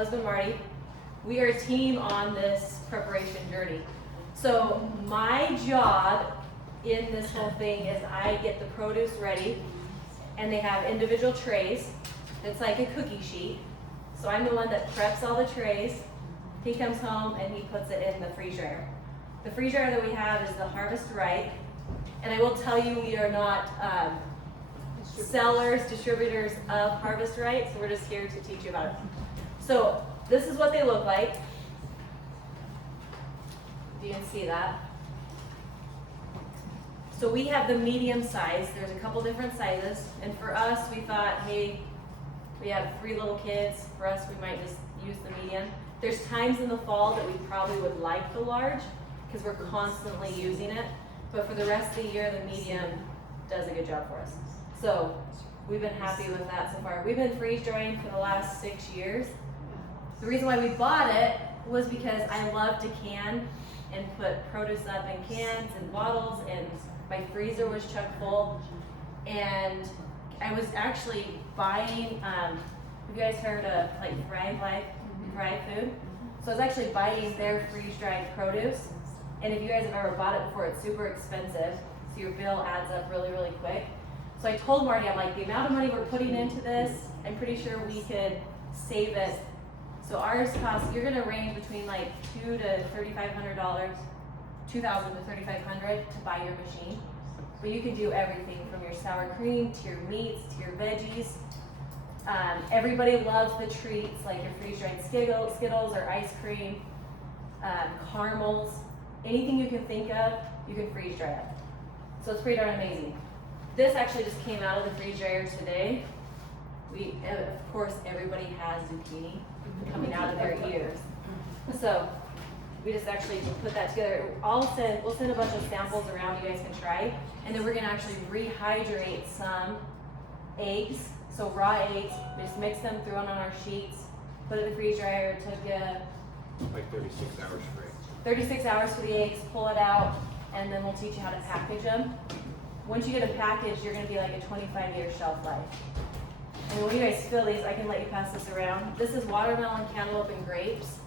husband Marty. We are a team on this preparation journey. So my job in this whole thing is I get the produce ready, and they have individual trays. It's like a cookie sheet. So I'm the one that preps all the trays. He comes home and he puts it in the freeze dryer. The freeze dryer that we have is the Harvest Right. And I will tell you, we are not sellers, distributors of Harvest Right, so we're just here to teach you about it. So this is what they look like. You can see that. So we have the medium size. There's a couple different sizes. And for us, we thought, hey, we have 3 little kids. For us, we might just use the medium. There's times in the fall that we probably would like the large because we're constantly using it. But for the rest of the year, the medium does a good job for us. So we've been happy with that so far. We've been freeze drying for the last 6 years. The reason why we bought it was because I love to can and put produce up in cans and bottles, and my freezer was chock full. And I was actually buying, have you guys heard of like Thrive Food? So I was actually buying their freeze dried produce. And if you guys have ever bought it before, it's super expensive. So your bill adds up really, really quick. So I told Marty, I'm like, the amount of money we're putting into this, I'm pretty sure we could save it. So ours costs, you're gonna range between like $2,000 to $3,500, $2,000 to $3,500 to buy your machine. But you can do everything from your sour cream to your meats to your veggies. Everybody loves the treats like your freeze-dried Skittles or ice cream, caramels, anything you can think of, you can freeze dry it. So it's pretty darn amazing. This actually just came out of the freeze dryer today. Of course, everybody has zucchini coming out of their ears. So we just actually put that together. We'll send a bunch of samples around you guys can try. And then we're gonna actually rehydrate some eggs. So raw eggs, we just mix them, throw them on our sheets, put it in the freeze dryer. It took like 36 hours for eggs. 36 hours for the eggs, pull it out, and then we'll teach you how to package them. Once you get a package, you're gonna be like a 25-year shelf life. And when you guys fill these, I can let you pass this around. This is watermelon, cantaloupe, and grapes.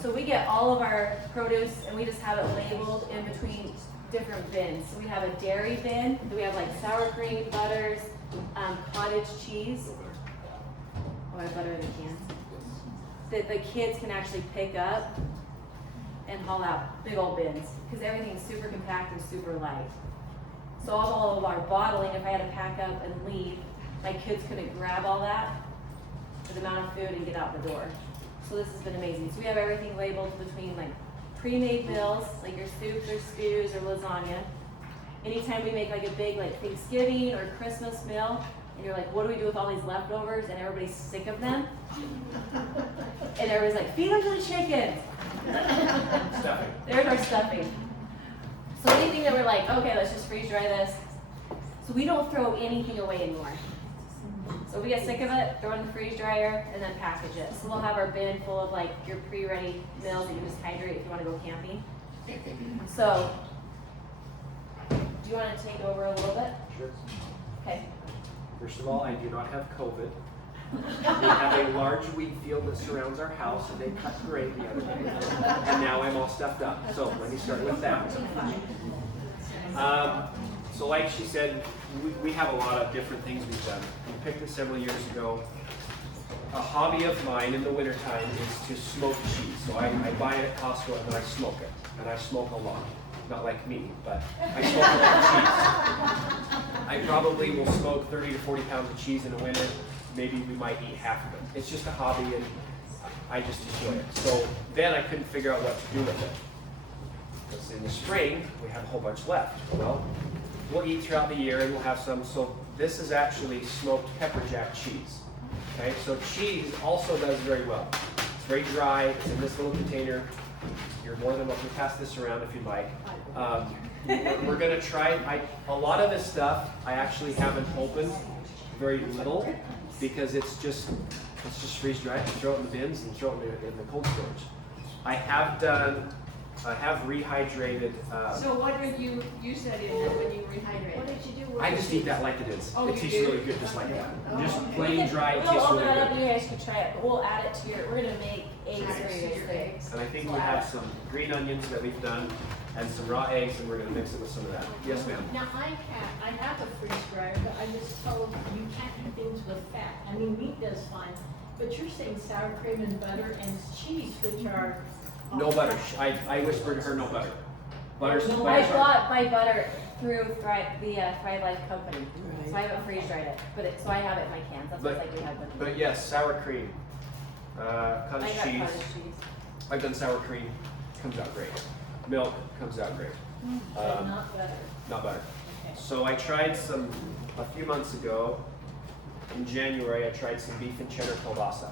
So we get all of our produce and we just have it labeled in between different bins. So we have a dairy bin, then we have like sour cream, butters, cottage cheese. Oh, I have butter in the cans. That the kids can actually pick up and haul out big old bins because everything's super compact and super light. So all of our bottling, if I had to pack up and leave, my kids couldn't grab all that for the amount of food and get out the door. So this has been amazing. So we have everything labeled between like pre-made meals, like your soups or stews or lasagna. Anytime we make like a big like Thanksgiving or Christmas meal, and you're like, what do we do with all these leftovers? And everybody's sick of them. And everybody's like, feed them to the chickens. Stuffing. There's our stuffing. So anything that we're like, okay, let's just freeze dry this. So we don't throw anything away anymore. So we get sick of it, throw it in the freeze dryer, and then package it. So we'll have our bin full of like your pre-ready meals that you just hydrate if you want to go camping. So, do you want to take over a little bit? Sure. Okay. First of all, I do not have COVID. We have a large wheat field that surrounds our house, and they cut grain the other day. And now I'm all stuffed up. So let me start with that. So like she said, we have a lot of different things we've done. We picked it several years ago. A hobby of mine in the wintertime is to smoke cheese. So I buy it at Costco and then I smoke it. And I smoke a lot. Not like me, but I smoke a lot of cheese. I probably will smoke 30 to 40 pounds of cheese in the winter. Maybe we might eat half of it. It's just a hobby and I just enjoy it. So then I couldn't figure out what to do with it. Because in the spring, we have a whole bunch left. Well, we'll eat throughout the year and we'll have some. So this is actually smoked pepper jack cheese. Okay, so cheese also does very well. It's very dry, it's in this little container. You're more than welcome to pass this around if you'd like. We're gonna try, a lot of this stuff I actually haven't opened, very little, because it's just freeze dry, throw it in the bins and throw it in the cold storage. I have done I have rehydrated. So what did you said in it when you rehydrated? What did you do? I just eat that like it is. Oh, It you tastes do? really good just like that. Oh, Just okay. plain dry, it We'll tastes open really that up good. and you guys can try it, but we'll add it to your, we're gonna make eggs for you guys today. And I think So we add have it. some green onions that we've done and some raw eggs, and we're gonna mix it with some of that. Yes, ma'am. Now, I have a freeze dryer, but I was told you can't eat things with fat. I mean, meat does fine, but you're saying sour cream and butter and cheese, which are. No butter. I whispered to her no butter. Butter's No I butter's bought my butter through Thrive Life Company, so I haven't freeze dried it, so I have it in my cans, that's But- what's like we have with. But yes, sour cream. I Cottage got cheese. cottage cheese. I've done sour cream. Comes out great. Milk comes out great. But not butter. Not butter. Okay. So I tried some a few months ago. In January, I tried some beef and cheddar kielbasa.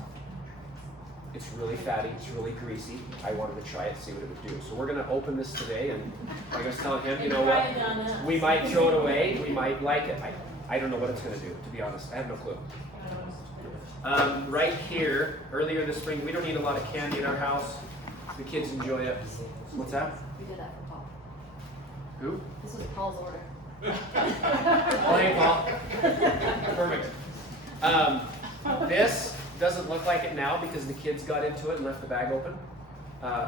It's really fatty, it's really greasy. I wanted to try it, see what it would do. So we're gonna open this today, and like I was telling him, you know Try what? it on us. We might throw it away, we might like it. I don't know what it's gonna do, to be honest. I have no clue. Right here, earlier this spring, we don't eat a lot of candy in our house. The kids enjoy it. What's that? We did that for Paul. Who? This was Paul's order. Oh, hey, Paul. Perfect. This doesn't look like it now because the kids got into it and left the bag open.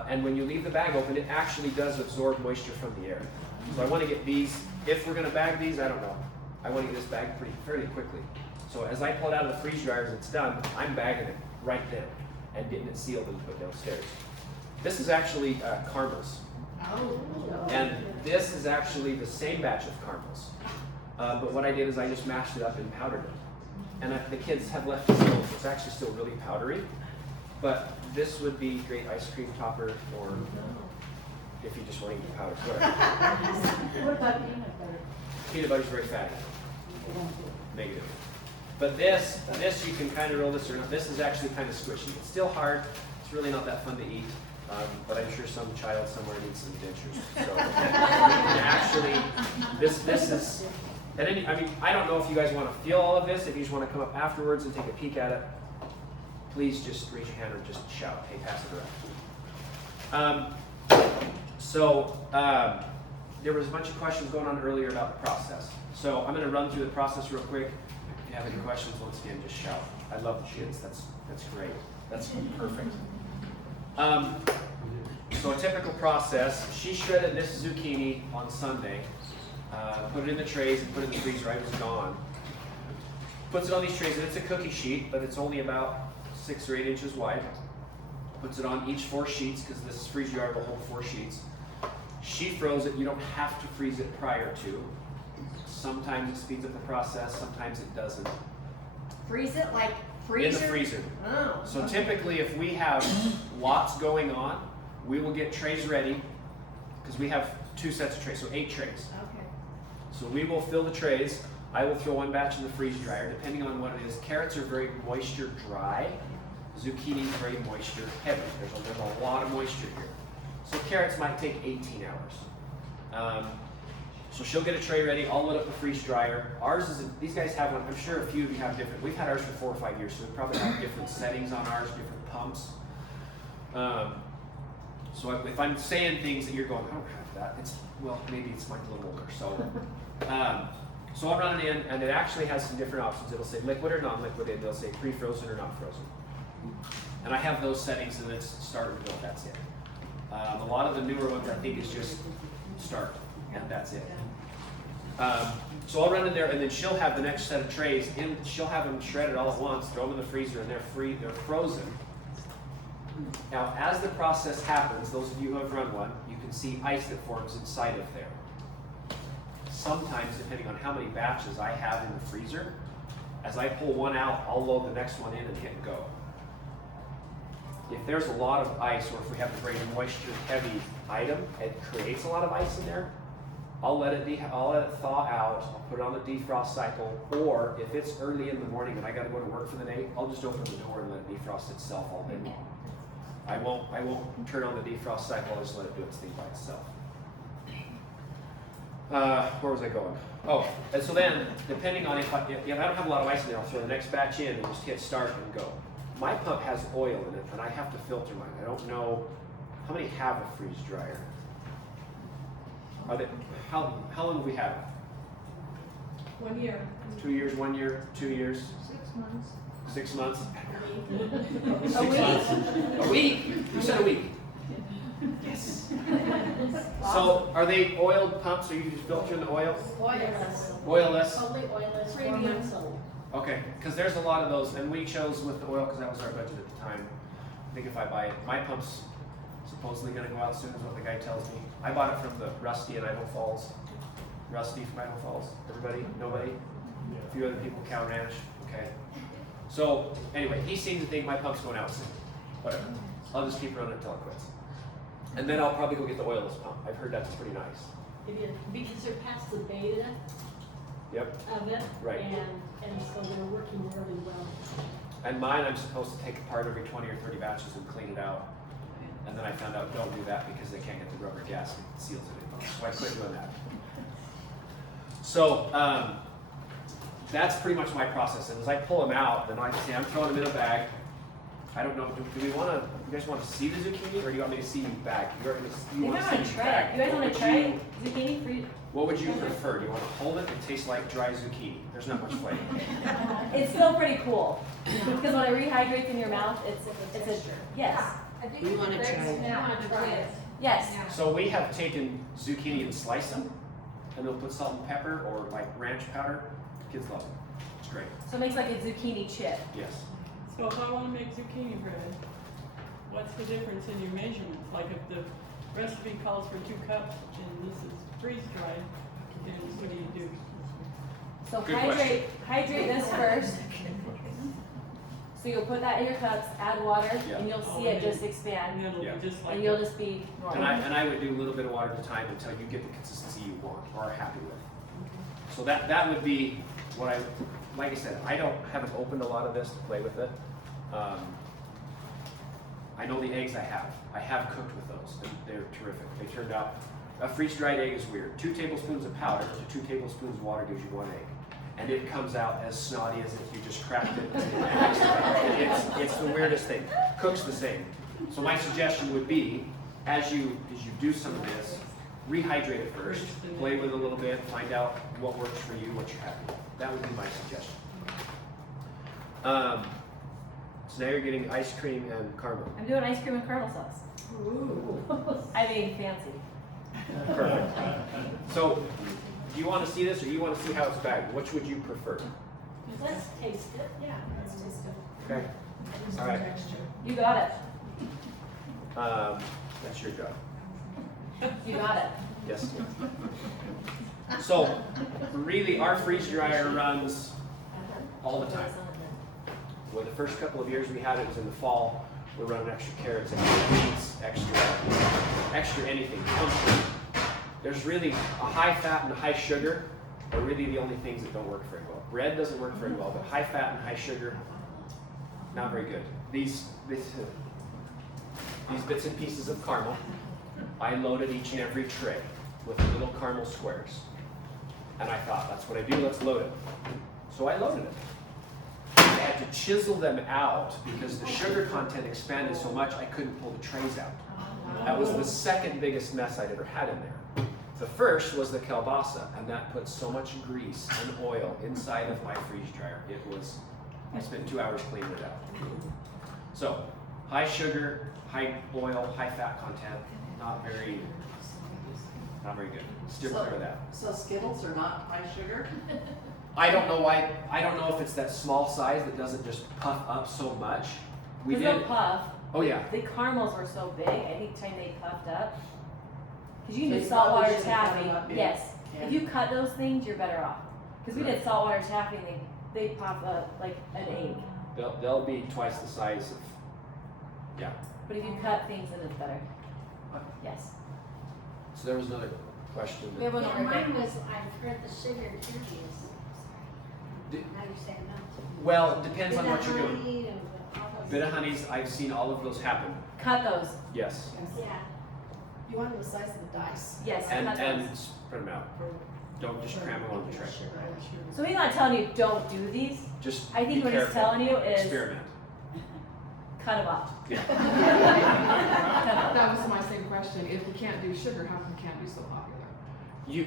And when you leave the bag open, it actually does absorb moisture from the air. So I want to get these, if we're going to bag these, I don't know. I want to get this bag fairly quickly. So as I pull it out of the freeze dryer as it's done, I'm bagging it right then and getting it sealed and put downstairs. This is actually caramels. Oh. And this is actually the same batch of caramels. But what I did is I just mashed it up and powdered it. And the kids have left it still, it's actually still really powdery. But this would be great ice cream topper, or if you just want to eat the powder, whatever. What about peanut butter? Peanut butter's very fatty. Negative. But this you can kind of roll this around. This is actually kind of squishy. It's still hard. It's really not that fun to eat. But I'm sure some child somewhere needs some dentures. So actually, this is. And any, I mean, I don't know if you guys want to feel all of this. If you just want to come up afterwards and take a peek at it, please just raise your hand or just shout. Hey, pass it around. There was a bunch of questions going on earlier about the process. So I'm going to run through the process real quick. If you have any questions, once again, just shout. I love the kids. That's great. That's perfect. So a typical process. She shredded this zucchini on Sunday. Put it in the trays and put it in the freezer. Right, it was gone. Puts it on these trays, and it's a cookie sheet, but it's only about 6 or 8 inches wide. Puts it on each 4 sheets because this freezer jar will hold 4 sheets. She froze it. You don't have to freeze it prior to. Sometimes it speeds up the process, sometimes it doesn't. Freeze it like freezer? In the freezer. Oh. So typically if we have lots going on, we will get trays ready because we have 2 sets of trays, so 8 trays. Okay. So we will fill the trays. I will throw 1 batch in the freeze dryer, depending on what it is. Carrots are very moisture dry. Zucchini is very moisture heavy. There's a lot of moisture here. So carrots might take 18 hours. So she'll get a tray ready. I'll load up the freeze dryer. Ours is, these guys have one. I'm sure a few of you have different. We've had ours for 4 or 5 years, so we probably have different settings on ours, different pumps. So if I'm saying things that you're going, I don't have that, it's, well, maybe it's like a little older. So I'll run it in, and it actually has some different options. It'll say liquid or non-liquid, and they'll say pre-frozen or not frozen. And I have those settings, and it's start and go, that's it. A lot of the newer ones, I think, is just start, and that's it. So I'll run in there, and then she'll have the next set of trays, and she'll have them shredded all at once, throw them in the freezer, and they're frozen. Now, as the process happens, those of you who have run one, you can see ice that forms inside of there. Sometimes, depending on how many batches I have in the freezer, as I pull one out, I'll load the next one in and hit go. If there's a lot of ice, or if we have a very moisture-heavy item, it creates a lot of ice in there, I'll let it thaw out, I'll put it on the defrost cycle, or if it's early in the morning and I gotta go to work for the day, I'll just open the door and let it defrost itself all day long. I won't turn on the defrost cycle, I'll just let it do its thing by itself. Where was I going? Oh, and so then, depending on if I don't have a lot of ice in there, I'll throw the next batch in and just hit start and go. My pump has oil in it, and I have to filter mine. I don't know How many have a freeze dryer? Are they, how long have we had it? 1 year. 2 years, 1 year, 2 years, 6 months. 6 months? A week? A week? You said a week. Yes. So are they oiled pumps or you just filter in the oil? Oilless. Oilless? Totally oilless, 4 Premium. months old. Okay, because there's a lot of those, and we chose with the oil because that was our budget at the time. I think if I buy it, my pump's supposedly going to go out soon is what the guy tells me. I bought it from the Rusty in Idaho Falls. Rusty from Idaho Falls. Everybody? Nobody? A few other people, Cow Ranch. Okay. So anyway, he seemed to think my pump's going out soon. Whatever. I'll just keep running until it quits. And then I'll probably go get the oilless pump. I've heard that's pretty nice. Because they're past the beta Yep. of it. Right. And so they're working really well. And mine, I'm supposed to take apart every 20 or 30 batches and clean it out. And then I found out don't do that because they can't get the rubber gasket seals it anymore. So I quit doing that. So that's pretty much my process. And as I pull them out, then I say I'm throwing them in a bag. I don't know. Do we want to? You guys want to see the zucchini, or do you want me to see you bag? You You want guys to want see to me try bag? it? You guys What want to would try you- zucchini fruit? What would you prefer? Do you want to hold it and taste like dry zucchini? There's not much flavor. It's still pretty cool because when it rehydrates in your mouth, it's a yes, I think We wanna try it. now to try it. yes. So we have taken zucchini and sliced them, and they'll put salt and pepper or like ranch powder. Kids love them. It's great. So it makes like a zucchini chip. Yes. So if I wanna make zucchini bread, what's the difference in your measurements? Like if the recipe calls for 2 cups and this is freeze dried, then what do you do? So Good hydrate this first. So you'll put that in your cups, add water, Yeah. and you'll see it just expand, And it'll Yeah. be just like. and you'll just be And normal. I would do a little bit of water at a time until you get the consistency you want or are happy with. So that would be what like I said, haven't opened a lot of this to play with it. I know the eggs I have cooked with those, and they're terrific. They turned out, a freeze-dried egg is weird. 2 tablespoons of powder to 2 tablespoons of water gives you 1 egg. And it comes out as snotty as if you just cracked it. It's the weirdest thing. Cooks the same. So my suggestion would be, as you do some of this, rehydrate it first, play with it a little bit, find out what works for you, what you're happy with. That would be my suggestion. So now you're getting ice cream and caramel. I'm doing ice cream and caramel sauce. I mean, fancy. Perfect. So, do you want to see this or you want to see how it's bagged? Which would you prefer? Let's taste it. Yeah, let's taste it. Okay. All right. You got it. That's your job. You got it. Yes. So, really, our freeze dryer runs all the time. Well, the first couple of years we had it was in the fall. We're running extra carrots, extra beets, extra anything. Pumpkin. There's really a high fat and a high sugar are really the only things that don't work very well. Bread doesn't work very well, but high fat and high sugar, not very good. These bits and pieces of caramel, I loaded each and every tray with little caramel squares. And I thought, that's what I do, let's load it. So I loaded it. I had to chisel them out because the sugar content expanded so much I couldn't pull the trays out. That was the second biggest mess I'd ever had in there. The first was the kielbasa, and that put so much grease and oil inside of my freeze dryer. I spent 2 hours cleaning it out. So, high sugar, high oil, high fat content, not very good. Steer clear of that. So Skittles are not high sugar? I don't know why. I don't know if it's that small size that doesn't just puff up so much. We There's did. no puff. Oh yeah. The caramels were so big, anytime they puffed up. Because you can So do you saltwater probably should've cut them taffy. up big. Yes. Yeah. If you cut those things, you're better off. Because we did saltwater taffy and they pop up like an egg. They'll be twice the size of. Yeah. But if you cut things, then it's better. Yes. So there was another question. We have one Yeah, over mine here. was, I've heard the sugar curious. Did- Now you're saying not. Well, it depends on what you're doing. Honey and all those- Bit of honeys, I've seen all of those happen. Cut those. Yes. Yeah. You want them the size of the dice? Yes. And cut and those. spread them out. Don't just cram them on the tray. So he's not telling you don't do these. Just I think be what he's careful. telling you is Experiment. cut them off. Yeah. That was my same question. If we can't do sugar, how come candy is so popular?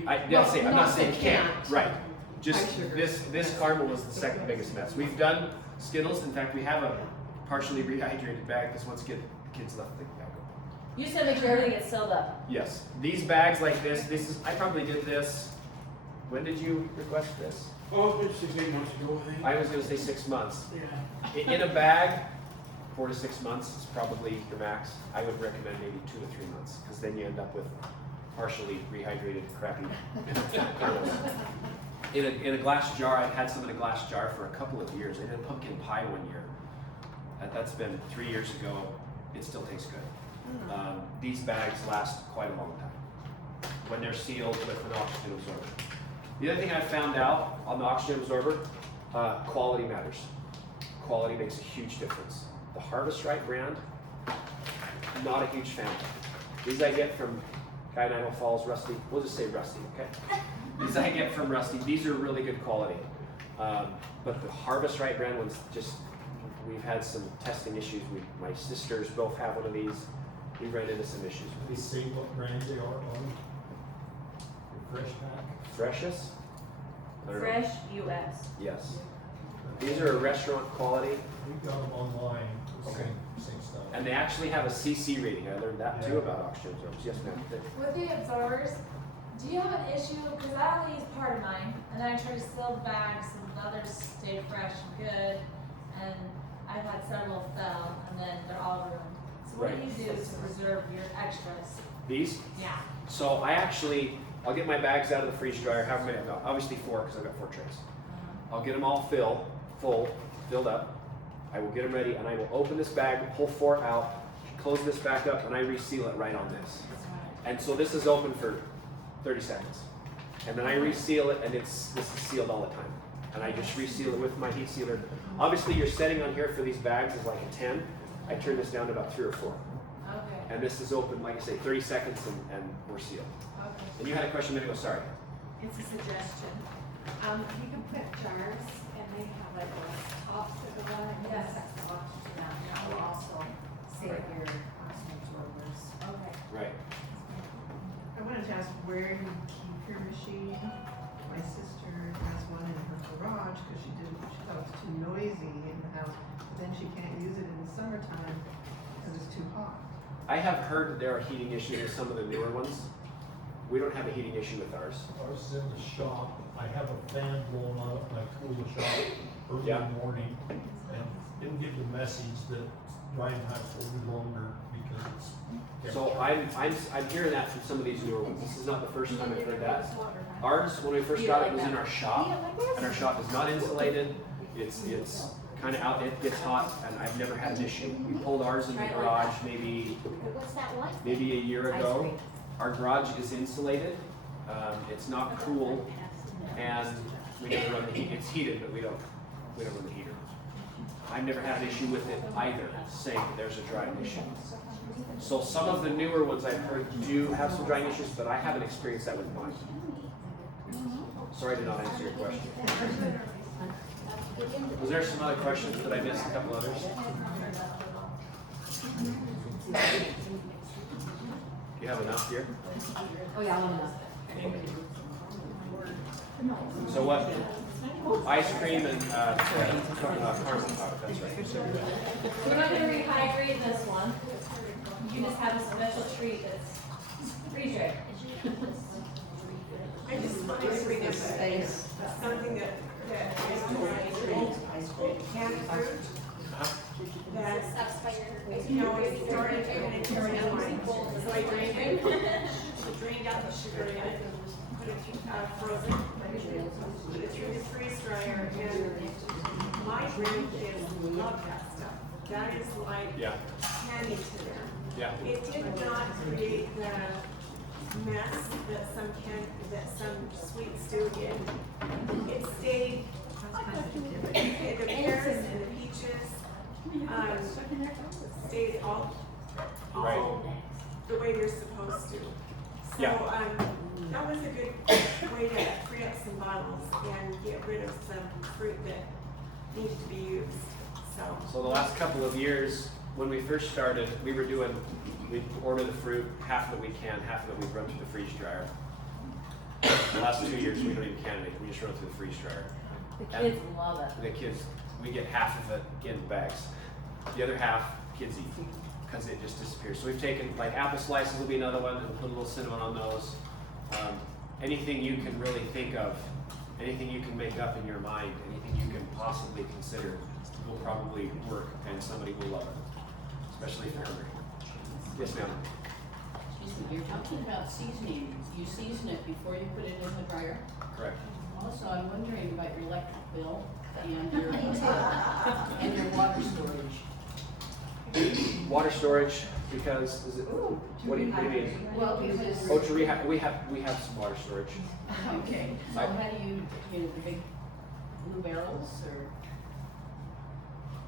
I'm Well, not saying can't. can't. Right. Just High sugar. this caramel was the second biggest mess. We've done Skittles. In fact, we have a partially rehydrated bag because once kids left the bag open. You just gotta make sure everything gets sealed up. Yes. These bags like this is, I probably did this, when did you request this? Oh, it's 6, 8 months ago, I think. I was gonna say 6 months. Yeah. In a bag, 4 to 6 months is probably the max. I would recommend maybe 2 to 3 months, because then you end up with partially rehydrated, crappy kernels. In a glass jar, I've had some in a glass jar for a couple of years. I did a pumpkin pie one year. That's been 3 years ago. It still tastes good. These bags last quite a long time when they're sealed with an oxygen absorber. The other thing I found out on the oxygen absorber, quality matters. Quality makes a huge difference. The Harvest Right brand, not a huge fan. These I get from Guy in Idaho Falls, Rusty. We'll just say Rusty, okay? These I get from Rusty. These are really good quality. But the Harvest Right brand ones, just, we've had some testing issues. My sisters both have one of these. We've run into some issues with They these. say what brand they are on the fresh pack. Freshest? I don't know. Fresh US. Yes. These are restaurant quality, We got them online, the Okay. same stuff. and they actually have a CC rating. I learned that too Yeah. about oxygen absorbers. Yes, ma'am. With the absorbers, do you have an issue, because I only use part of mine, and then I try to seal the bags and the others stay fresh and good, and I've had several fell, and then they're all ruined. So what do Right. you do to preserve your extras? These? Yeah. So I'll get my bags out of the freeze dryer, however many I've got, obviously 4, because I've got 4 trays. I'll get them all filled up. I will get them ready, and I will open this bag, pull 4 out, close this back up, and I reseal it right on this. And so this is open for 30 seconds. And then I reseal it, and this is sealed all the time. And I just reseal it with my heat sealer. Obviously, your setting on here for these bags is like a 10. I turn this down to about 3 or 4. Okay. And this is open, like I say, 30 seconds, and we're sealed. Okay. And you had a question a minute ago, sorry. It's a suggestion. You can put jars and they have like a top to the one and Yes. that's the oxygen out. That will also save your oxygen absorbers. Okay. Right. I wanted to ask where you keep your machine. My sister has one in her garage because she thought it was too noisy in the house. But then she can't use it in the summertime because it's too hot. I have heard that there are heating issues with some of the newer ones. We don't have a heating issue with ours. Ours is in the shop. I have a fan blowing on it when I cool the shop early Yeah. in the morning. And didn't get the message that drying times will be longer because it's. So I'm hearing that from some of these newer ones. This is not the first time I've heard that. Ours, when we first got it, was in our shop, and our shop is not insulated. It's kind of out. It gets hot, and I've never had an issue. We pulled ours in the garage maybe a year ago. Our garage is insulated. It's not cool, and we never run the heat. It's heated, but we don't run the heater. I've never had an issue with it either, saying that there's a drying issue. So some of the newer ones I've heard do have some drying issues, but I haven't experienced that with mine. Sorry to not answer your question. Was there some other questions that I missed? A couple others? You have enough here? Oh yeah, I'm enough. So what? Ice cream and caramel powder, that's right. We're not gonna rehydrate this one. You just have a special treat that's freeze dried. I just want to bring up something that is canned fruit. That, you know, it started and it turned out like, so I drained it, drained out the sugar in it, put it frozen, put it through the freeze dryer, and my grandkids love that stuff. That is like Yeah, candy to them. yeah. It did not create the mess that some sweet stew did. It stayed, the pears and the peaches, stayed all the way they're supposed to. So, Yeah. that was a good way to free up some bottles and get rid of some fruit that needed to be used, so. So the last couple of years, when we first started, we'd order the fruit, half of it we can, half of it we'd run through the freeze dryer. The last 2 years, we don't even can it, we just run it through the freeze dryer. The kids love it. The kids, we get half of it in bags. The other half, kids eat, because it just disappears. So we've taken, like apple slices will be another one, and we'll put a little cinnamon on those. Anything you can really think of, anything you can make up in your mind, anything you can possibly consider will probably work, and somebody will love it, especially if you're hungry. Yes, ma'am. Excuse me, you're talking about seasoning. You season it before you put it in the dryer? Correct. Also, I'm wondering about your electric bill and your water storage. Water storage, because is it? What do you mean? Well, because. Oh, we have some water storage. Okay, so how do you the big blue barrels or?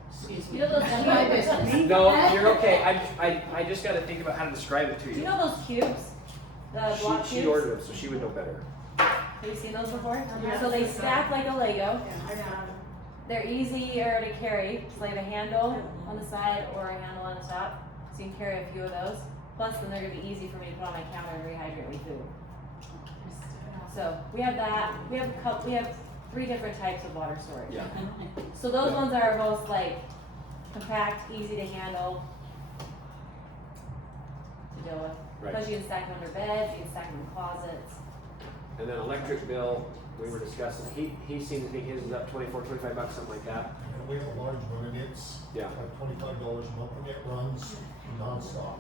Excuse me. You know those That's my business. No, you're okay. I just got to think about how to describe it to Do you. you know those cubes? The block She cubes? ordered them, so she would know better. Have you seen those before? So they stack like a Lego. They're easier to carry. It's like a handle on the side or a handle on the top. So you can carry a few of those. Plus, then they're gonna be easy for me to put on my counter and rehydrate my food. So we have that. We have 3 different types of water storage. Yeah. So those ones are most like compact, easy to handle to deal with. Right. Because you can stack them under beds, you can stack them in closets. And then electric bill, we were discussing. He seemed to think his is up $24, $25, something like that. And we have a large one, and it's Yeah. like $25 a month, and it runs nonstop.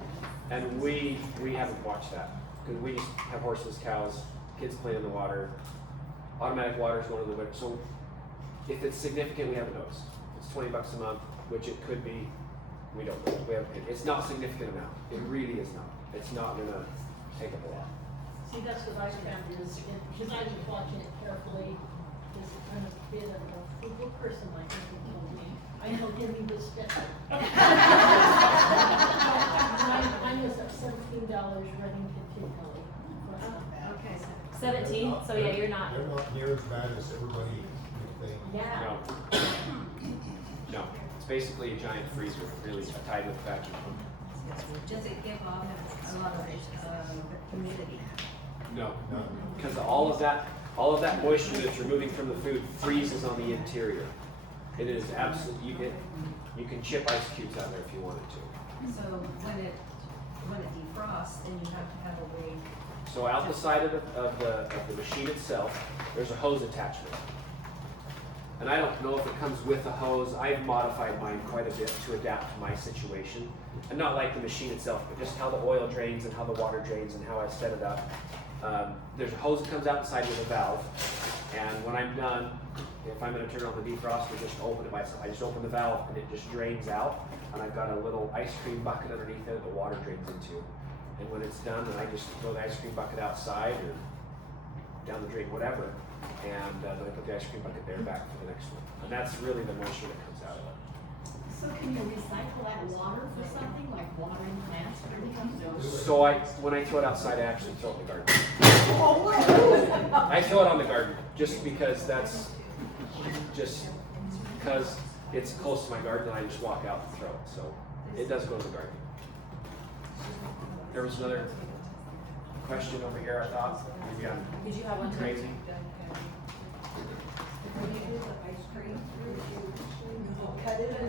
And we haven't watched that because we just have horses, cows, kids play in the water. Automatic water is one of the winter. So if it's significant, we haven't noticed. It's $20 a month, which it could be. We don't know. We haven't paid. It's not a significant amount. It really is not. It's not gonna take up a lot. See, that's what I found is, because I was watching it carefully, is I'm a bit of a frugal person, like you told me. I know, give me this step. Mine was up $17 running continually. Okay, so 17. So yeah, you're not. They're not near as bad as everybody would think. Yeah. No. No. It's basically a giant freezer, really, tied with a vacuum pump. Does it give off a lot of humidity? No, because all of that moisture that's removing from the food freezes on the interior. It is absolutely, you can chip ice cubes out there if you wanted to. So when it defrosts, then you have to have a way. So out the side of the machine itself, there's a hose attachment. And I don't know if it comes with a hose. I've modified mine quite a bit to adapt to my situation. And not like the machine itself, but just how the oil drains and how the water drains and how I set it up. There's a hose that comes out the side with a valve. And when I'm done, if I'm gonna turn on the defroster, just open it myself. I just open the valve and it just drains out. And I've got a little ice cream bucket underneath it that the water drains into. And when it's done, then I just throw the ice cream bucket outside or down the drain, whatever. And then I put the ice cream bucket there back for the next one. And that's really the moisture that comes out of it. So can you recycle that water for something, like watering plants or anything? So when I throw it outside, I actually throw it in the garden. I throw it on the garden just because it's close to my garden and I just walk out and throw it. So it does go in the garden. There was another question over here, I thought. Maybe I'm Did you have one? crazy. When you do the ice cream, you cut it in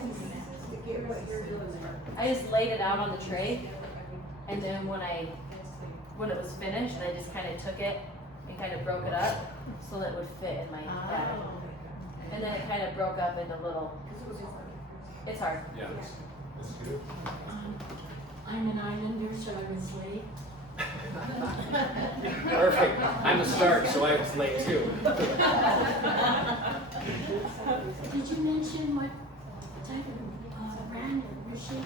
pieces to get what you're doing there. I just laid it out on the tray, and then when it was finished, I just kind of took it and kind of broke it up so that it would fit in my bag. And then it kind of broke up into little. It's hard. Yeah. That's good. I'm an islander, so I was late. Perfect. I'm a start, so I was late too. Did you mention what type of brand or machine?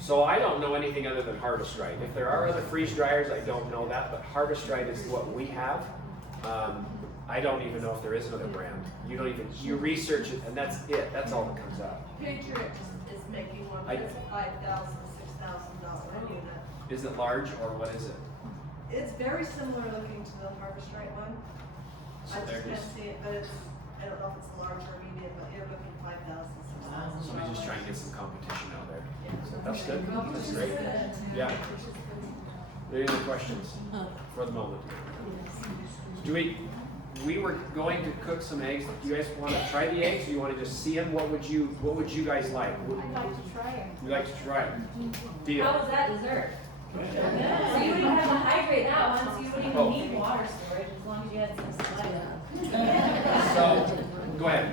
So I don't know anything other than Harvest Right. If there are other freeze dryers, I don't know that, but Harvest Right is what we have. I don't even know if there is another brand. You research it and that's it. That's all that comes out. Patriot is making one I- that's $5,000, $6,000 unit. Is it large or what is it? It's very similar looking to the Harvest Right one. So I they're just can't just- see it, but I don't know if it's large or medium, but you're looking So we're just trying to get some competition out there. So that's good. That's great. Yeah. Are there any other questions for the moment? We were going to cook some eggs. Do you guys want to try the eggs, or you want to just see them? What would you guys like? I'd like to try it. You'd like to try it? Deal. How was that dessert? So you wouldn't even have to hydrate that one, so you wouldn't even need water storage as long as you had some saliva. So, go ahead.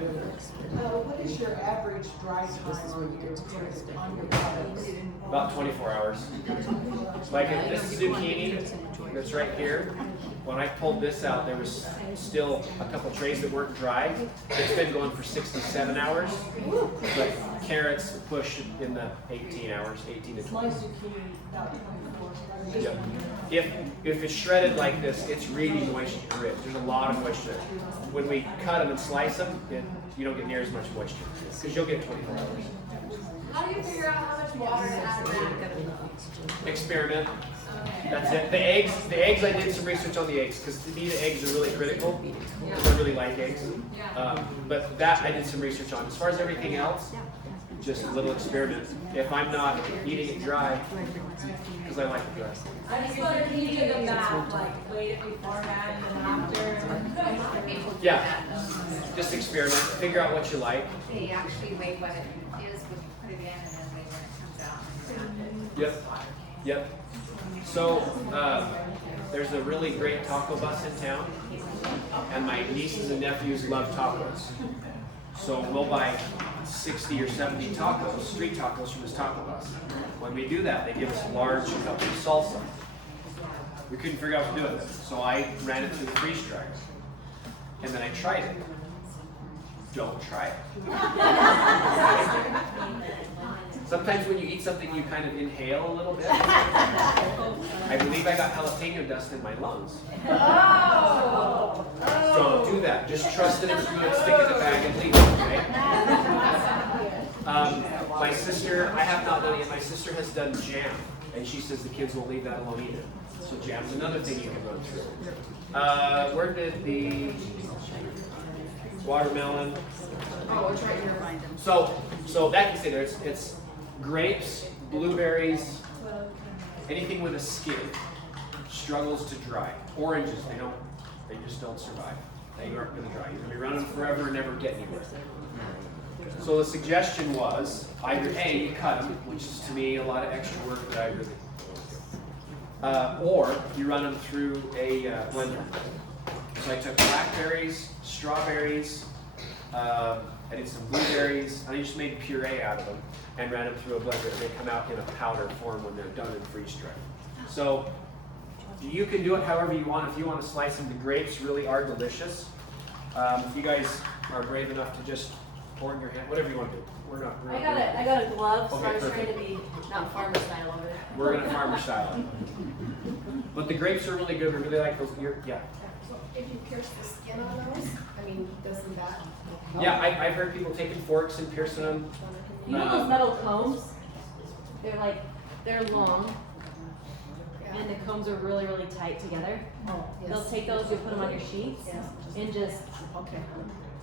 What is your average dry time on your products? About 24 hours. Like this zucchini that's right here, when I pulled this out, there was still a couple trays that weren't dry. It's been going for 67 hours. But carrots push in the 18 hours, 18 to 20. Yep. If it's shredded like this, it's really moisture rich. There's a lot of moisture. When we cut them and slice them, you don't get near as much moisture because you'll get 24 hours. How do you figure out how much water to add back? Experiment. That's it. The eggs. I did some research on the eggs because to me the eggs are really critical. Because I really like eggs. But that I did some research on. As far as everything else, just a little experiment. If I'm not eating it dry, because I like it dry. I just wondered if you did them back, like wait it beforehand and after. Yeah. Just experiment. Figure out what you like. They actually weigh what it is, we put it in, and then weigh when it comes out. Yep. Yep. So there's a really great taco bus in town, and my nieces and nephews love tacos. So we'll buy 60 or 70 tacos, street tacos from this taco bus. When we do that, they give us large cups of salsa. We couldn't figure out what to do with it, so I ran it through the freeze dryer, and then I tried it. Don't try it. Sometimes when you eat something, you kind of inhale a little bit. I believe I got jalapeno dust in my lungs. Oh! Don't do that. Just trust that it's good, stick it in the bag, and leave it, okay? My sister, I have not done it yet. My sister has done jam, and she says the kids will leave that alone either. So jam's another thing you can run through. Where did the watermelon? Oh, it's right here. So that can stay there. It's grapes, blueberries, anything with a skin struggles to dry. Oranges, they just don't survive. They aren't going to dry. You're going to be running forever and never get anywhere. So the suggestion was either A, you cut them, which is to me a lot of extra work that I really, or you run them through a blender. So I took blackberries, strawberries, I did some blueberries, and I just made puree out of them and ran them through a blender. They come out in a powder form when they're done in freeze dry. So you can do it however you want. If you want to slice them, the grapes really are delicious. If you guys are brave enough to just pour in your hand, whatever you want to do. We're not. I got a glove, so Okay, I was perfect. trying to be not farmer style over there. We're gonna farmer style it. But the grapes are really good. We really like those. Yeah. If you pierce the skin on those, I mean, doesn't that help? Yeah, I've heard people taking forks and piercing them. You know those metal combs? They're long, and the combs are really, really tight together. Oh, They'll take those, you'll put them on your sheets, and just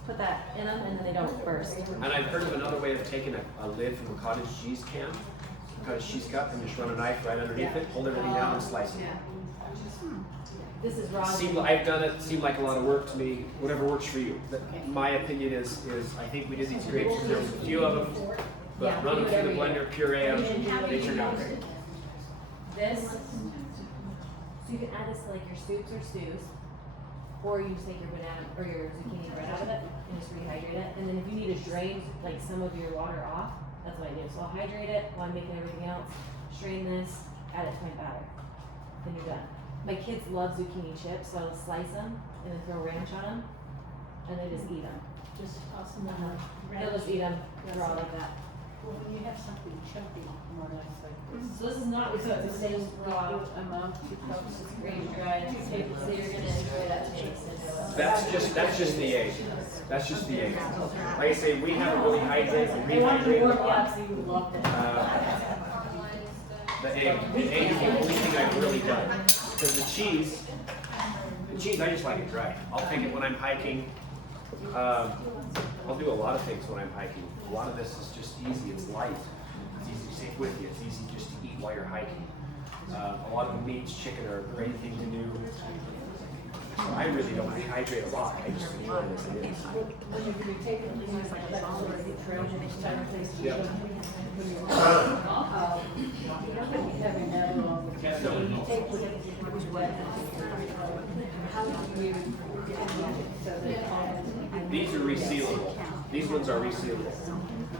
put that in them, and then they don't burst. And I've heard of another way of taking a lid from a cottage cheese can, a cottage cheese cup, and just run a knife right underneath it, hold everything down and slice it. This is raw. I've done it, seemed like a lot of work to me, whatever works for you. But my opinion is I think we did these grapes, and there was a few of them, but run them through the blender, puree them, they turned out great. This, so you can add this to like your soups or stews, or you just take your banana or your zucchini bread out of it and just rehydrate it. And then if you need to drain like some of your water off, that's what I do. So I'll hydrate it while I'm making everything else, strain this, add it to my batter. Then you're done. My kids love zucchini chips, so I'll slice them and then throw ranch on them, and they just eat them. Just toss them on the They'll just eat them raw like that. Well, when you have something chunky, more nice like this. So this is not the same raw amount because it's freeze dried. So you're gonna enjoy that taste. That's just the egg. That's just the egg. Like I say, we haven't really hydrated and They want to warm rehydrated. you up, so you love it. The egg is the only thing I've really done. Because the cheese, I just like it dry. I'll take it when I'm hiking. I'll do a lot of things when I'm hiking. A lot of this is just easy, it's light. It's easy to take with you, it's easy just to eat while you're hiking. A lot of the meats, chicken are a great thing to do. So I really don't hydrate a lot, I just enjoy it as it is. When you're taking these like trail these type of things, Yep. heavy metal on the No. so you take what's wet, how do you so that These are resealable. These ones are resealable.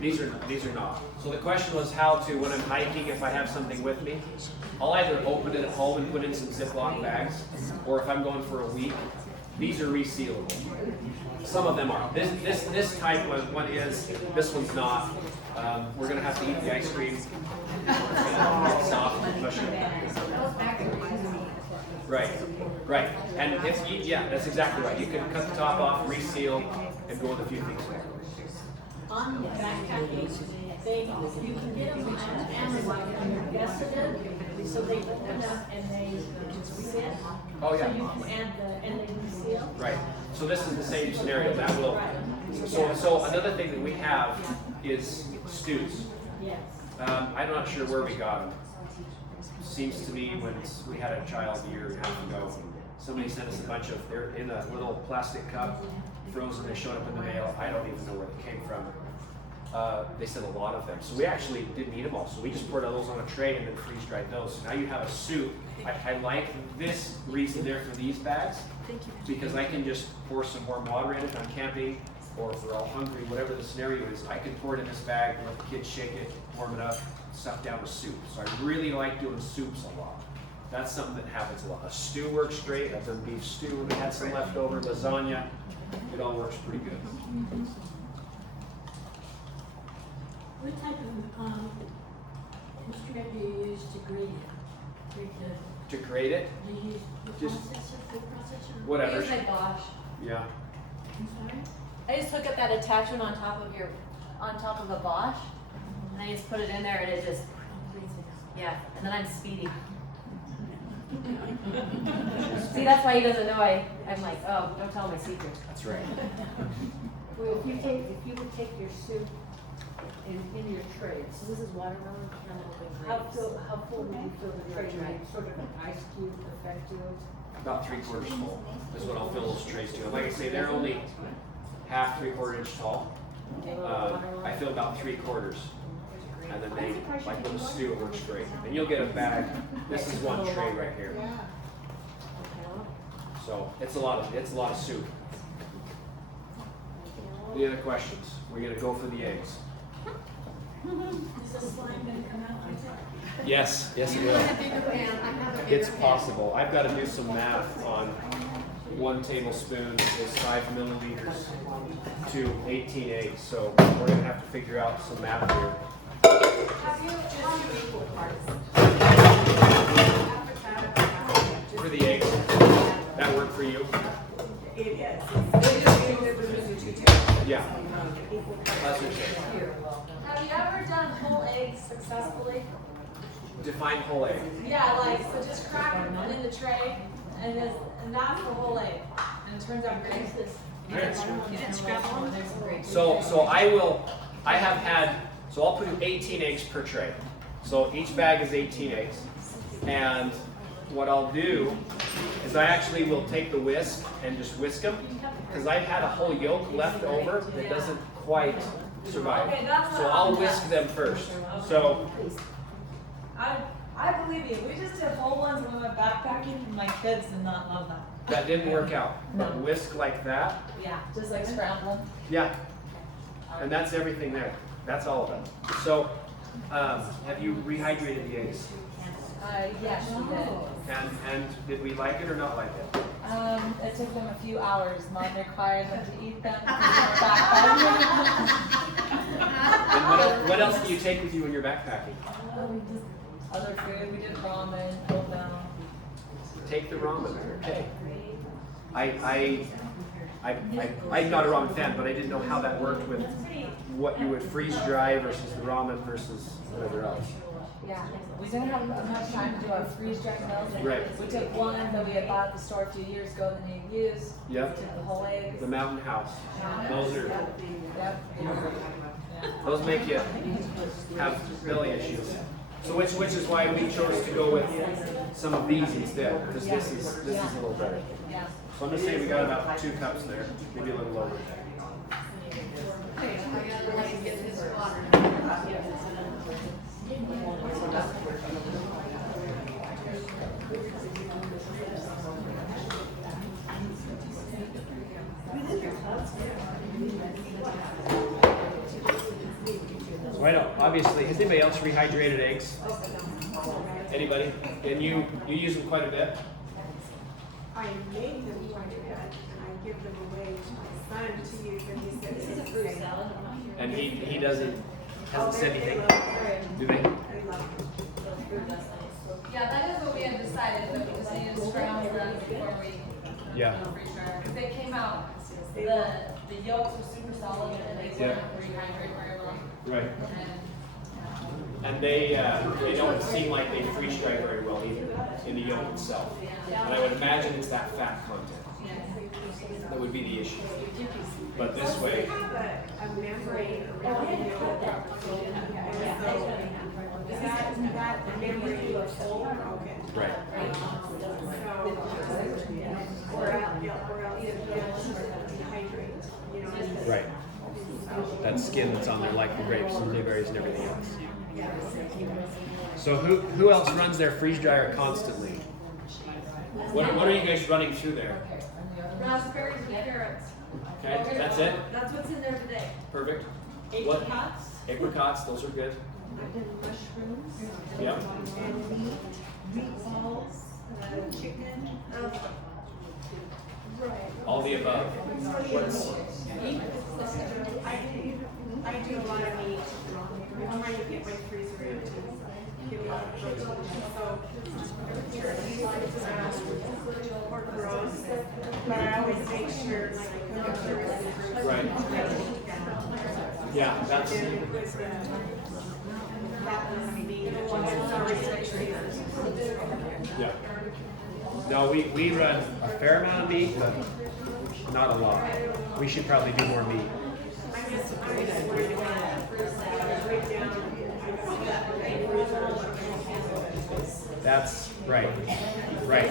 These are not. So the question was how to, when I'm hiking, if I have something with me, I'll either open it at home and put in some Ziploc bags, or if I'm going for a week, these are resealable. Some of them are. This type one is, this one's not. We're gonna have to eat the ice cream. It's gonna get soft and mushy. Right, right. And if you, yeah, that's exactly right. You can cut the top off, reseal, and go with a few things. on the backpacking, you can get them on Amazon and they're vested, so they open up and they sit. Oh, yeah. So you can add the, and they reseal. Right. So this is the same scenario. That will. So another thing that we have is stews. Yes. I'm not sure where we got them. Seems to me when we had a child a year and a half ago, somebody sent us a bunch of, they're in a little plastic cup, frozen, they showed up in the mail. I don't even know where they came from. They sent a lot of them. So we actually didn't eat them all. So we just poured those on a tray and then freeze dried those. So now you have a soup. I like this reason there for these bags because I can just pour some warm water in if I'm camping or if we're all hungry, whatever the scenario is. I can pour it in this bag, let the kids shake it, warm it up, stuff down with soup. So I really like doing soups a lot. That's something that happens a lot. A stew works great. I've done beef stew and we had some leftover lasagna. It all works pretty good. What type of instrument do you use to grate it? To grate it, Do you use the Just- food processor? whatever. I use my Bosch. Yeah. I'm sorry? I just hook up that attachment on top of a Bosch, and I just put it in there, and it just, yeah, and then I'm speedy. See, that's why he doesn't know I'm like, oh, don't tell my secret. That's right. Well, if you would take your soup in your trays, So this is watermelon, how full would you fill the tray? Like sort of an ice cube effect to it? About 3/4 full is what I'll fill those trays to. Like I say, they're only half, 3/4 inch tall. I fill about 3/4. And then they, like with the stew, it works great. And you'll get a bag. This is one tray right here. So it's a lot of soup. Any other questions? We're gonna go for the eggs. Is the slime gonna come out like that? Yes, yes it will. It's possible. I've got to do some math on 1 tablespoon is 5 milliliters to 18 eggs. So we're gonna have to figure out some math here. Have you just do equal parts? For the eggs, that work for you? It is. It's just being different between the two tables. Yeah. That's what it is. Have you ever done whole eggs successfully? Define whole egg. Yeah, like, so just crack it, put it in the tray, and that's the whole egg. And it turns out great. You didn't scramble them? There's some great. So I'll put in 18 eggs per tray. So each bag is 18 eggs. And what I'll do is I actually will take the whisk and just whisk them because I've had a whole yolk left over that doesn't quite survive. Okay, that's So what I'll I'm whisk done. them first. So I believe you. We just did whole ones when we went backpacking, and my kids did not love that. that didn't work out. But whisk like that, Yeah, just like scramble them. yeah. And that's everything there. That's all of it. So have you rehydrated the eggs? Yes, we did. And did we like it or not like it? It took them a few hours. Mom required them to eat them. Backpacking. And what else do you take with you when you're backpacking? Other food. We did ramen, oatmeal. Take the ramen. Okay. I'm not a ramen fan, but I didn't know how that worked with what you would freeze dry versus the ramen versus whatever else. Yeah, we didn't have enough time to do our freeze dried meals. Right. We took one that we had bought at the store a few years ago that needed used. Yep. Took the whole egg. The Mountain House. Those are, Yep. those make you have belly issues. So which is why we chose to go with some of these instead, because this is a little better. Yeah. So I'm gonna say we got about 2 cups there, maybe a little lower. So I don't, obviously, has anybody else rehydrated eggs? Anybody? And you use them quite a bit? I make them quite a bit, and I give them away to my son to use, and he said it's Fruit salad, I'm not sure. And he hasn't said anything? Do they? They love it. Yeah, that is what we had decided, but we just needed to scramble them before we Yeah. freeze dryer. Because they came out, the yolks were super solid and they Yeah. wouldn't rehydrate very well. Right. And, And they don't seem like they freeze dry very well either in the yolk itself. And I would imagine it's that fat content that would be the issue. But this We way, have a membrane around the yolk, and so that membrane is all broken. right. So, or else you'll dehydrate, you know. Right. That skin that's on there, like the grapes and blueberries and everything else. So who else runs their freeze dryer constantly? What are you guys running through there? Raspberries and carrots. Okay, that's it. That's what's in there today. Perfect. Apricots. Apricots, those are good. Mushrooms. Yep. And meat, meatballs, chicken. Right. All the above. What's I do a lot of meat. I'm trying to get my freezer empty. Get a lot of protein. So, turkey, pork roast, but I always make sure like I cook it. right? Yeah, that's yeah. No, we run a fair amount of meat, but not a lot. We should probably do more meat. That's right. Right.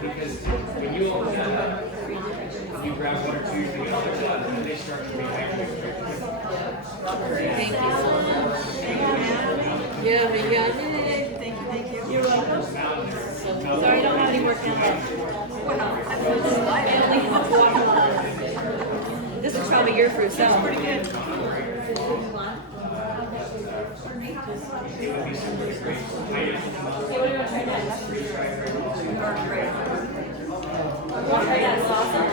Because when you open that up, you grab one or two, you get all the blood, and then they start to rehydrate. Thank you so much. Yummy, yummy. Thank you. You're welcome. Sorry, I don't have any more candles. Well, I only have one. This is probably your fruit salad. Pretty good. Want to try that sausage?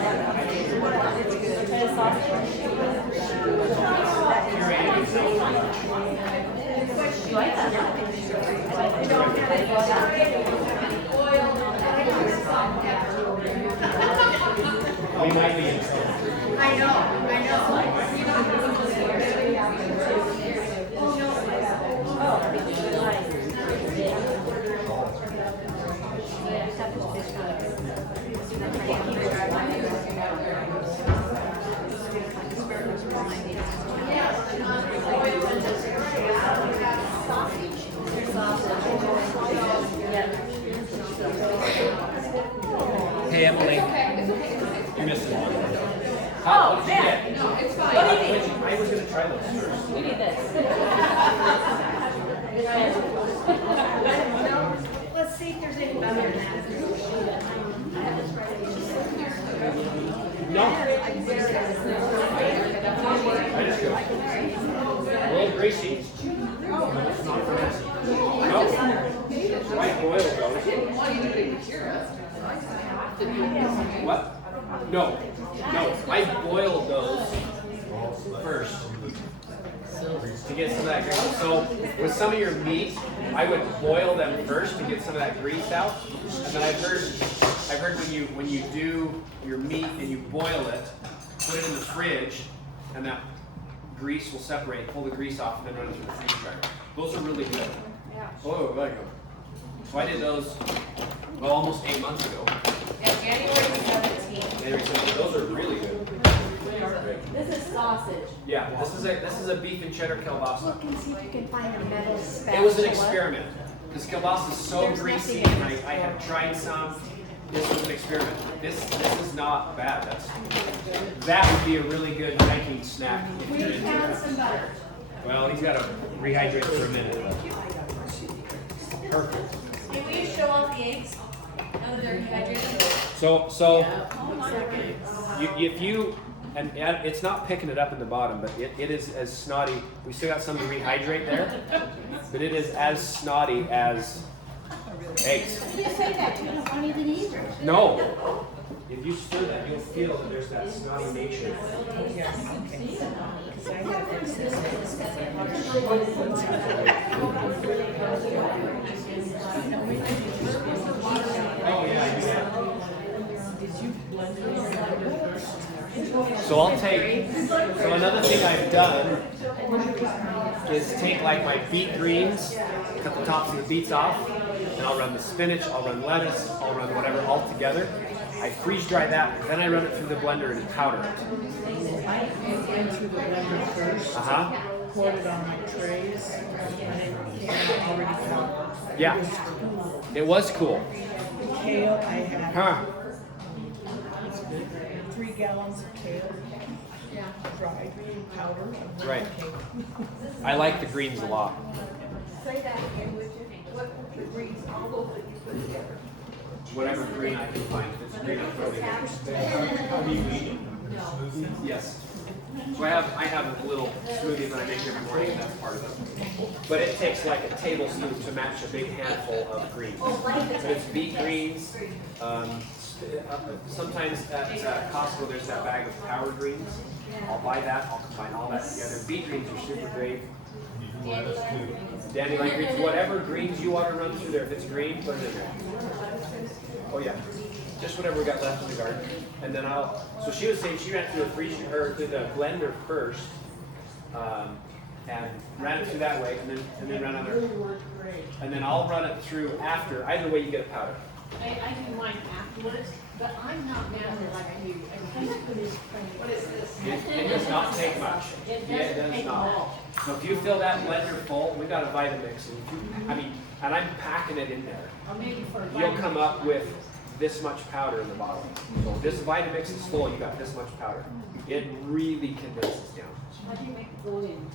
Try the sausage? You like that? We might be in trouble. I know. Yeah. Hey, Emily. It's okay, it's okay. You're missing one. Oh, What did you yeah. get? No, it's fine. What do you need? I was gonna try those first. We need this. Let's see if there's any better than that. No. I just go. A little greasy. No. I boil those. Why do you do it with your What? No. No. I boil those first to get some of that grease. So with some of your meat, I would boil them first to get some of that grease out. And then I've heard when you do your meat and you boil it, put it in the fridge, and that grease will separate. Pull the grease off, and then run it through the freeze dryer. Those are really good. Oh, I like them. So I did those almost 8 months ago. Yeah, January 17th. January 17th. Those are really good. This is sausage. Yeah, this is a beef and cheddar kielbasa. Look and see if you can find a metal spatula. It was an experiment. This kielbasa is so There's greasy, nothing and I had tried some. This was an experiment. This is not bad. That would be a really good hiking snack if you're into that. some butter. Well, he's got to rehydrate for a minute. Perfect. Can we show off the eggs? Now that they're dehydrated? So if you and it's not picking it up in the bottom, but it is as snotty. We still got some to rehydrate there, but it is as snotty as eggs. You say that, you don't want it either. No. If you stir that, you'll feel that there's that snotty nature. Oh yeah, So I'll take, so another thing I've done is take like my beet greens, cut the tops of the beets off, and I'll run the spinach, I'll run lettuce, I'll run whatever all together. I freeze dry that, then I run it through the blender and powder it. Went through the blender first, poured it on my trays, and it came already powdered. Yeah, it was cool. The kale, I had Huh. 3 gallons of kale, dried powder. Right. I like the greens a lot. Say that again, would you? What the greens, all those that you put together? Whatever green I can find. If it's green, I'll throw it in. How do you eat it? Yes. So I have a little smoothie that I make every morning, and that's part of it. But it takes like a tablespoon to match a big handful of greens. But it's beet greens. Sometimes at Costco there's that bag of power greens. I'll buy that. I'll combine all that together. Beet greens are super great. You do lettuce too. Dandelion greens, whatever greens you want to run through there. If it's green, put it in there. Oh yeah, just whatever we got left in the garden. And then so she was saying she ran through through the blender first, and ran it through that way, and then ran under. And then I'll run it through after. Either way, you get a powder. I do mine afterwards, but I'm not mad at it like you. I think it is plain. What is this? It does not take much. It Yeah, it doesn't does take not. long. So if you fill that blender full, we got a Vitamix, and I'm packing it in there. Or maybe for a You'll come up with this much powder in the bottle. So if this Vitamix is full, you got this much powder. It really condenses down. How do you make bouillon?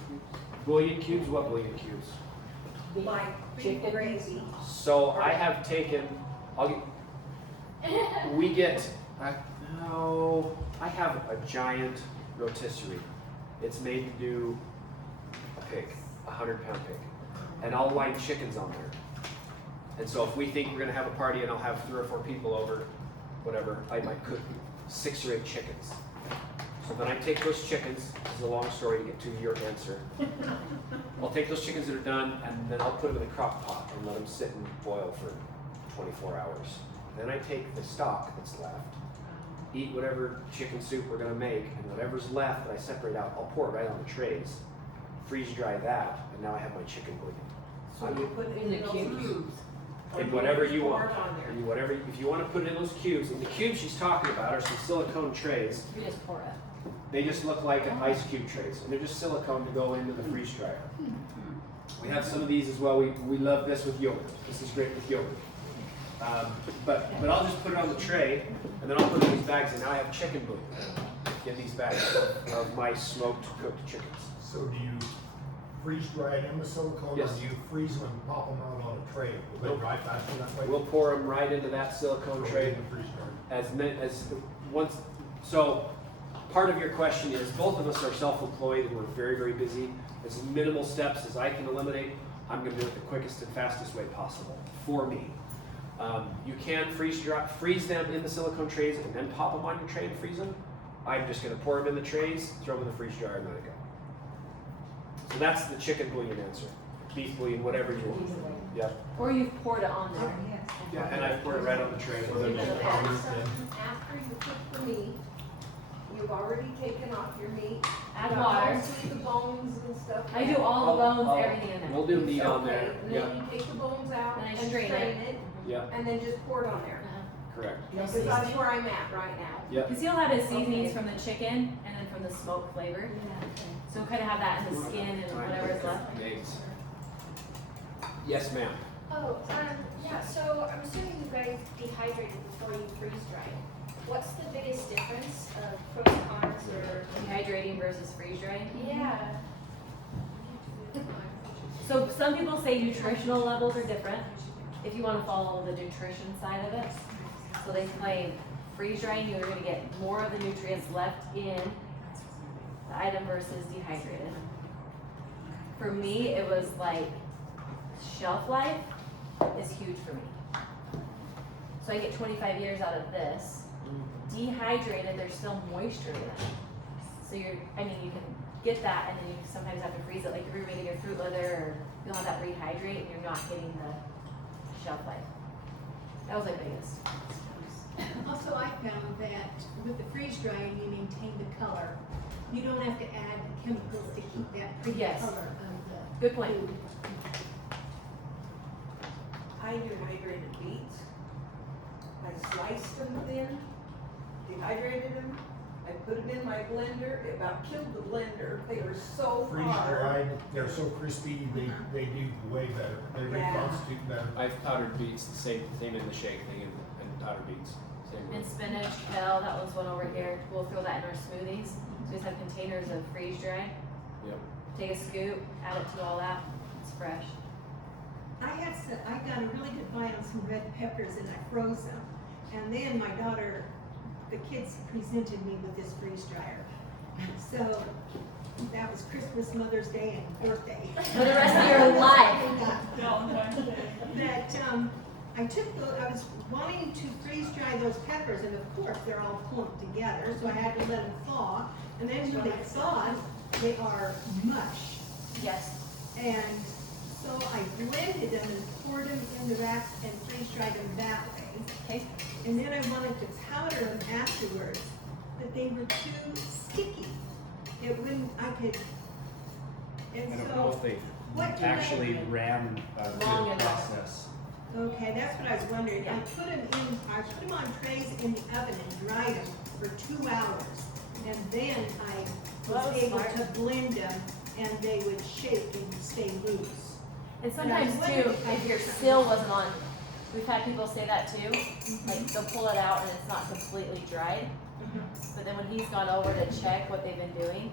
Bouillon cubes? What bouillon cubes? Like beef gravy. So I have taken, I have a giant rotisserie. It's made to do a pig, 100-pound pig. And I'll line chickens on there. And so if we think we're gonna have a party and I'll have 3 or 4 people over, whatever, I might cook 6 or 8 chickens. So then I take those chickens, this is a long story to get to your answer. I'll take those chickens that are done and then I'll put them in a crock pot and let them sit and boil for 24 hours. Then I take the stock that's left, eat whatever chicken soup we're gonna make, and whatever's left that I separate out, I'll pour it right on the trays, freeze dry that, and now I have my chicken bouillon. So you put it in the cubes. In whatever you want. In whatever, if you want to put it in those cubes, and the cubes she's talking about are some silicone trays. You just pour it. They just look like ice cube trays, and they're just silicone to go into the freeze dryer. We have some of these as well. We love this with yogurt. This is great with yogurt. But I'll just put it on the tray, and then I'll put it in these bags, and now I have chicken bouillon in these bags of my smoked cooked chickens. So do you freeze dry it in the silicone, or Yes. do you freeze them and pop them out on a tray? Will they Nope. dry faster that way? We'll pour them right into that silicone Or tray. in the freeze dryer? Once, so part of your question is, both of us are self-employed and we're very, very busy. As minimal steps as I can eliminate, I'm gonna do it the quickest and fastest way possible for me. You can freeze them in the silicone trays and then pop them on your tray and freeze them. I'm just gonna pour them in the trays, throw them in the freeze dryer, and let it go. So that's the chicken bouillon answer. Beef bouillon, whatever you want. Yeah. Or you've poured it on there. Yeah, and I pour it right on the tray. So then you powder it then? After you cook the meat, you've already taken off your meat. Add You water. see the bones and stuff. I do all the bones, Oh, everything in there. We'll do meat on Okay, there. and Yeah, then you take the bones out And I and strain strain it. it, yeah, and then just pour it on there. correct. Because that's where I'm at right now. Yeah. Because he'll have his seasonings from the chicken and then from the smoke flavor. So we'll kind of have that in the skin and whatever is left. Eggs. Yes, ma'am. Oh, yeah, so I'm assuming you guys dehydrate it before you freeze dry it. What's the biggest difference of pros and cons or? Dehydrating versus freeze drying. Yeah. So some people say nutritional levels are different, if you want to follow the nutrition side of it. So they claim freeze drying, you're going to get more of the nutrients left in the item versus dehydrated. For me, it was like shelf life is huge for me. So I get 25 years out of this. Dehydrated, there's still moisture in it. So you can get that, and then you sometimes have to freeze it, like if you're making your fruit leather, or you'll have that rehydrate, and you're not getting the shelf life. That was my biggest. Also, I found that with the freeze drying, you maintain the color. You don't have to add chemicals to keep that pretty Yes. color of the Good point. food. I dehydrated beets. I sliced them thin, dehydrated them. I put them in my blender. It about killed the blender. They were so Freeze hard. dried, they're so crispy, they do way better. They Yeah. reconstitute better. I've powdered beets, the same in the shake thing, and powdered beets, same way. And spinach, kale, that one's one over here. We'll throw that in our smoothies. So we just have containers of freeze dry. Yep. Take a scoop, add it to all that. It's fresh. I got a really good buy on some red peppers and I froze them. And then my daughter, the kids presented me with this freeze dryer. So that was Christmas, Mother's Day, and birthday. For the rest of your life. Valentine's Day. That, I was wanting to freeze dry those peppers, and of course, they're all clumped together, so I had to let them thaw. And then when they thawed, they are mush. Yes. And so I blended them and poured them in the vats and freeze dried them that way. Okay. And then I wanted to powder them afterwards, but they were too sticky. It wouldn't, and I don't know so, if they what do actually I- ran a Long good enough. process. okay, that's what I was wondering. I put them on trays in the oven and dried them for 2 hours. And then I Well, that was was able smart. to blend them and they would shake and stay loose. And sometimes too, if your seal wasn't on, we've had people say that too. Like they'll pull it out and it's not completely dried. But then when he's gone over to check what they've been doing,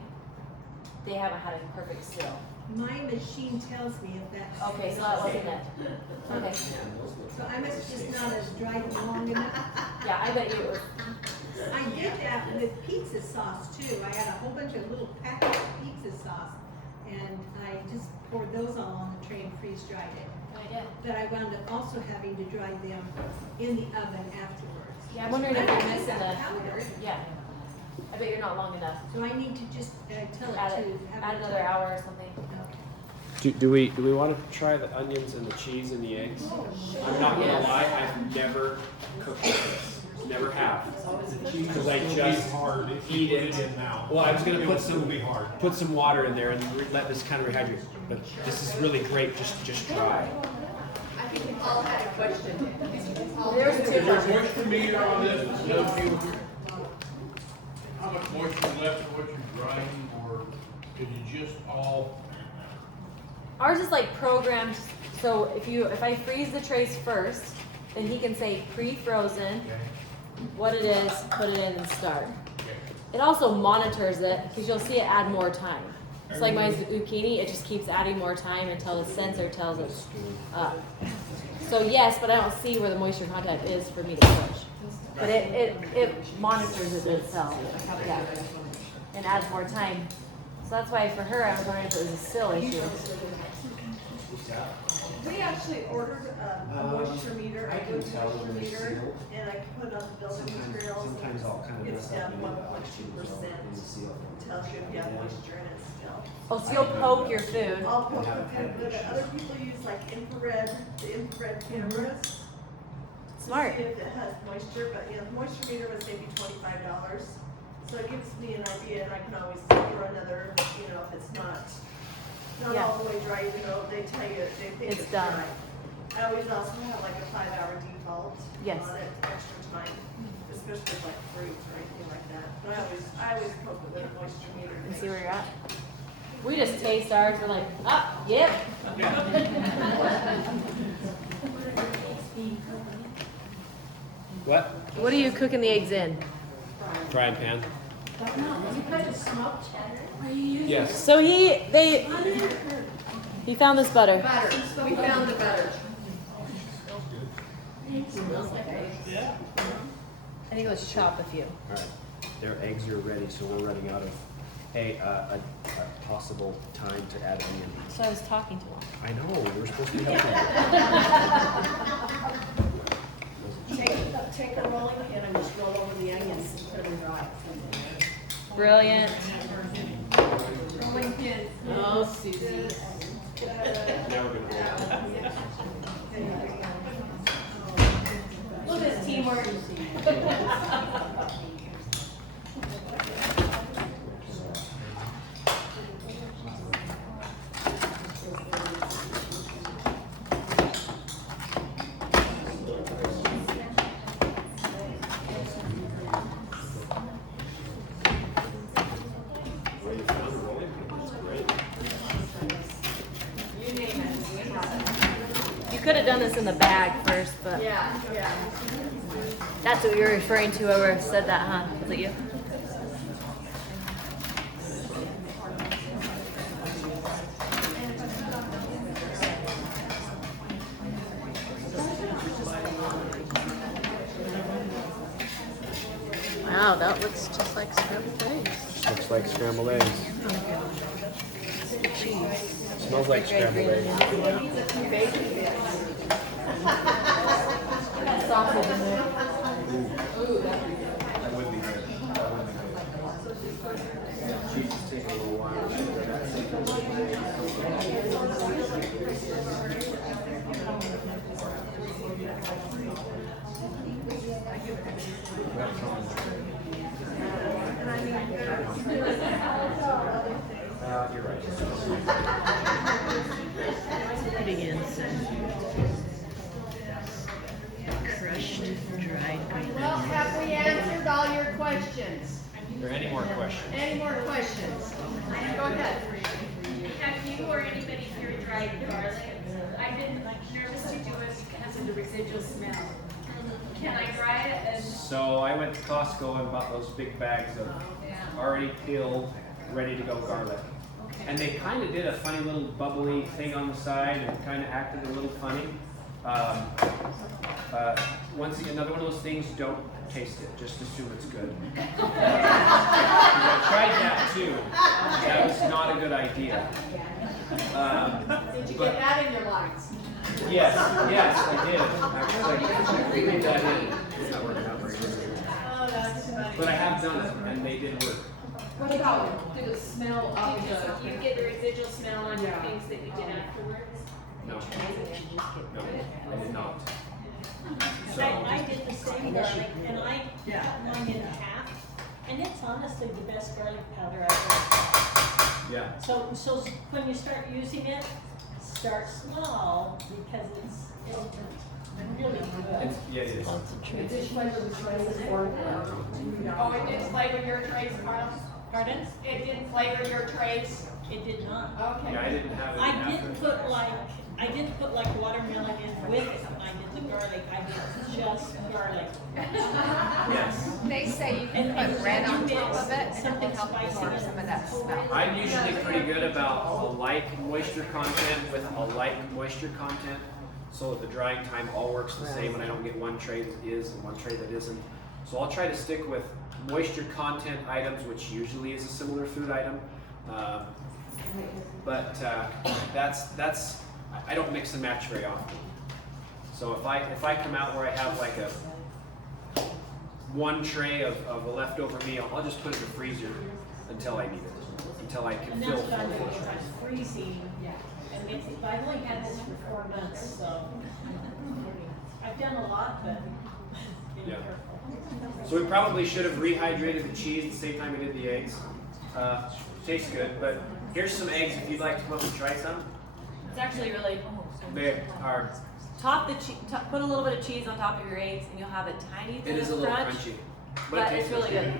they haven't had a perfect seal. My machine tells me if that's. Okay, so that wasn't it. Okay. So I must just not have dried them long enough. Yeah, I bet you it was. I did that with pizza sauce too. I had a whole bunch of little packets of pizza sauce, and I just poured those all on the tray and freeze dried it. Good idea. But I wound up also having to dry them in the oven afterwards. Yeah, I'm wondering if you're I like missing that the. powder. Yeah. I bet you're not long enough. So I need to just tell Add it it. to have Add it another dry. hour or something. Okay. Do we want to try the onions and the cheese and the eggs? I'm not gonna lie, I've never cooked this. Never have. Because I just hard if eat you put it. it in now. Well, I was gonna It put will still some be hard. put some water in there and let this kind of rehydrate. But this is really great, just dry. I think we all had a question. There's Is two. there moisture meter on this? No fuel here? How much moisture is left in what you're drying, or is it just all? Ours is like programmed, so if I freeze the trays first, then he can say pre-frozen, what it is, put it in and start. It also monitors it, because you'll see it add more time. It's like my zucchini, it just keeps adding more time until the sensor tells it's up. So yes, but I don't see where the moisture content is for me to push. But it monitors it itself, yeah, and adds more time. So that's why for her, I was wondering if it was a sill issue. We actually ordered a moisture meter, a good moisture meter, and I put on the building materials. Sometimes I'll kind of It's mess up down the 1.2%. Tells you if you have moisture in it still. Oh, so you'll poke your food. I'll poke the food, but other people use like infrared, the infrared cameras. to Smart. See if it has moisture, but yeah, the moisture meter was maybe $25. So it gives me an idea, and I can always throw another, if it's not Yeah. all the way dry, even though they tell you, they think It's it's done. dry. I always also have like a 5-hour default Yes. on it, extra time, especially with like fruits or anything like that. But I always poke with a moisture meter. And see where you're at. We just taste ours, we're like, yep. What? What are you cooking the eggs in? Frying pan. You kind of smoked cheddar? Yes. So he found this butter. Butter, we found the butter. Yeah. I think let's chop a few. All right. Their eggs are ready, so we're running out of a possible time to add onion. So I was talking to him. I know, we're supposed to be helping Take a rolling pin and just roll over the onions and put them dry. Brilliant. Rolling pin. Oh, Susie. you. Now we're gonna Look at this teamwork. You could have done this in the bag first, but Yeah. that's what you're referring to. Whoever said that, huh? Was it you? Wow, that looks just like scrambled eggs. Looks like scrambled eggs. Smells like scrambled eggs. Sausage in there. That would be good. Cheese is taking a little you're right. Putting in some crushed dried green Well, have we answered all your questions? Are there any more questions? Any more questions? Go ahead. Have you or anybody here tried garlic? I've been nervous to do it because of the residual smell. Can I try it and? So I went to Costco and bought those big bags of already peeled, ready to go garlic. And they kind of did a funny little bubbly thing on the side and kind of acted a little funny. Once again, another one of those things, don't taste it, just assume it's good. I tried that too. That was not a good idea. Did you get that in your minds? Yes, I did. Actually, I made that in. It's not working out very good. Oh, that's funny. But I have done it, and they did work. What about, did it smell of Did the? you get the residual smell on your things that you did afterwards? No, I did not. So, I did the same garlic, and I cut mine in half, and it's honestly the best garlic powder I've ever had. yeah. So when you start using it, start small, because it's really good. Yeah, it is. Oh, it did flavor your trays, Carl? Pardon? It didn't flavor your trays? It did not. Okay. Yeah, I didn't have it I after. did put like I didn't put like watermelon in with it, I did the garlic, I did just garlic. Yes. They say you can put bread on top of it and it'll help absorb some of that smell. I'm usually pretty good about a light moisture content with a light moisture content, so that the drying time all works the same and I don't get one tray that is and one tray that isn't. So I'll try to stick with moisture content items, which usually is a similar food item. But I don't mix and match very often. So if I come out where I have like one tray of a leftover meal, I'll just put it in the freezer until I need it, until I can And fill that's what I'm full doing, portion. I'm freezing, and I've only had this for 4 months, so. I've done a lot, but being Yeah. careful. So we probably should have rehydrated the cheese at the same time we did the eggs. Tastes good, but here's some eggs if you'd like to come up and try some. It's actually really, They are, put a little bit of cheese on top of your eggs and you'll have a tiny it bit is a of little crunch, crunchy. but it it's tastes really good.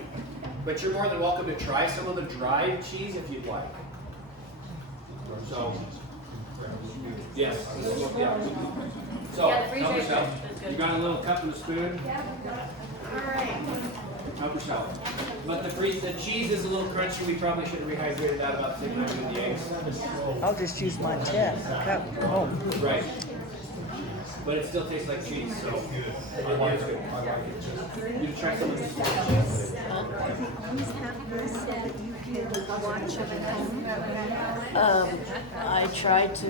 But you're more than welcome to try some of the dried cheese if you'd like. So, yes. Yeah. So, Yeah, the freeze help egg yourself. is good. You got a little cup and a spoon? Alright. Help yourself. But the cheese is a little crunchy. We probably should have rehydrated that about the same time we did the eggs. I'll just use my cup. Oh. Right. But it still tastes like cheese, so it is good. You try some of this. I tried to